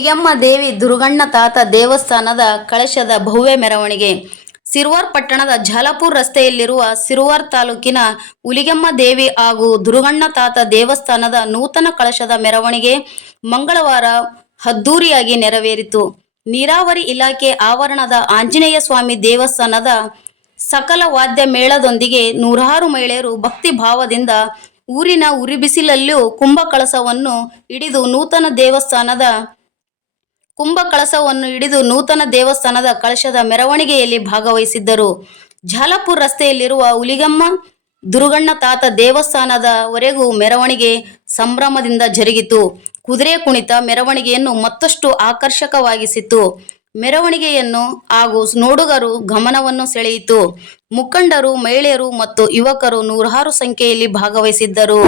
ಹುಲಿಗೆಮ್ಮ ದೇವಿ ದುರ್ಗಣ್ಣ ತಾತ ದೇವಸ್ಥಾನದ ಕಳಶದ ಭವ್ಯ ಮೆರವಣಿಗೆ ಸಿರ್ವಾರ್ ಪಟ್ಟಣದ ಝಾಲಾಪುರ್ ರಸ್ತೆಯಲ್ಲಿರುವ ಸಿರ್ವಾರ್ ತಾಲೂಕಿನ ಹುಲಿಗೆಮ್ಮ ದೇವಿ ಹಾಗೂ ದುರ್ಗಣ್ಣ ತಾತ ದೇವಸ್ಥಾನದ ನೂತನ ಕಳಶದ ಮೆರವಣಿಗೆ ಮಂಗಳವಾರ ಅದ್ದೂರಿಯಾಗಿ ನೆರವೇರಿತು. ನೀರಾವರಿ ಇಲಾಖೆ ಆವರಣದ ಆಂಜನೇಯ ಸ್ವಾಮಿ ದೇವಸ್ಥಾನದ ಸಕಲ ವಾದ್ಯ ಮೇಳದೊಂದಿಗೆ ನೂರಾರು ಮಹಿಳೆಯರು ಭಕ್ತಿ ಭಾವದಿಂದ ಊರಿನ ಉರಿಬಿಸಿಲಲ್ಲೂ ಕುಂಭಕಳಸವನ್ನು ಹಿಡಿದು ನೂತನ ದೇವಸ್ಥಾನದ ಕಳಶದ ಮೆರವಣಿಗೆಯಲ್ಲಿ ಭಾಗವಹಿಸಿದ್ದರು. ಝಾಲಾಪುರ್ ರಸ್ತೆಯಲ್ಲಿರುವ ಹುಲಿಗೆಮ್ಮ ದುರ್ಗಣ್ಣ ತಾತ ದೇವಸ್ಥಾನದವರೆಗೂ ಮೆರವಣಿಗೆ ಸಂಭ್ರಮದಿಂದ ಜರುಗಿತು. ಕುದುರೆ ಕುಣಿತ ಮೆರವಣಿಗೆಯನ್ನು ಮತ್ತಷ್ಟು ಆಕರ್ಷಕವಾಗಿಸಿತು. ಮೆರವಣಿಗೆಯನ್ನು ಹಾಗೂ ನೋಡುಗರು ಗಮನವನ್ನು ಸೆಳೆಯಿತು. ಮುಖಂಡರು, ಮಹಿಳೆಯರು ಮತ್ತು ಯುವಕರು ನೂರಾರು ಸಂಖ್ಯೆಯಲ್ಲಿ ಭಾಗವಹಿಸಿದ್ದರು.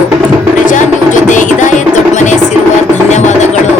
ಪ್ರಜಾ ನ್ಯೂಸ್ ಜೊತೆ ಇದಾಯತ್ ದೊಡ್ಮನೆ, ಸಿರ್ವಾರ್. ಧನ್ಯವಾದಗಳು.